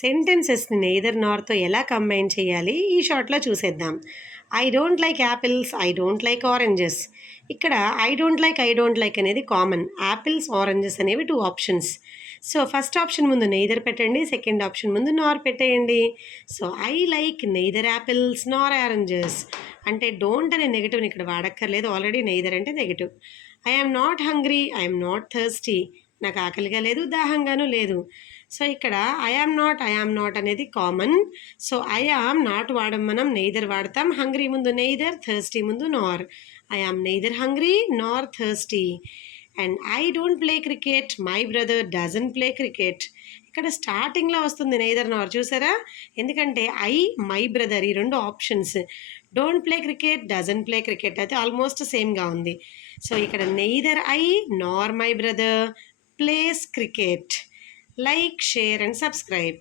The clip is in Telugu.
సెంటెన్సెస్ని నెయిదర్ నార్తో ఎలా కంబైన్ చేయాలి ఈ షార్ట్లో చూసేద్దాం. I don't like apples, I don't like oranges. ఇక్కడ ఐ డోంట్ లైక్ అనేది కామన్. యాపిల్స్, ఆరెంజెస్ అనేవి 2 ఆప్షన్స్. సో ఫస్ట్ ఆప్షన్ ముందు నెయిదర్ పెట్టండి, సెకండ్ ఆప్షన్ ముందు నార్ పెట్టేయండి. So I like neither apples nor oranges అంటే డోంట్ అనే నెగిటివ్ని ఇక్కడ వాడక్కర్లేదు, ఆల్రెడీ నెయిదర్ అంటే negative. I am not hungry, I am not thirsty, నాకు ఆకలిగా లేదు, దాహంగాను లేదు. సో ఇక్కడ ఐ ఆమ్ నాట్ అనేది common. So I am not వాడడం మనం నెయిదర్ వాడతాం. హంగ్రీ ముందు నెయిదర్, థర్స్టీ ముందు నార్. I am neither hungry Nar thirsty. And I don't play cricket, my brother doesn't play cricket. ఇక్కడ స్టార్టింగ్లో వస్తుంది నెయిదర్ నార్, చూసారా? ఎందుకంటే ఐ, మై బ్రదర్ ఈ 2 options. Don't play cricket, doesn't play cricket అయితే ఆల్మోస్ట్ సేమ్గా ఉంది. సో ఇక్కడ neither I Nar my brother place cricket. Like, share and subscribe.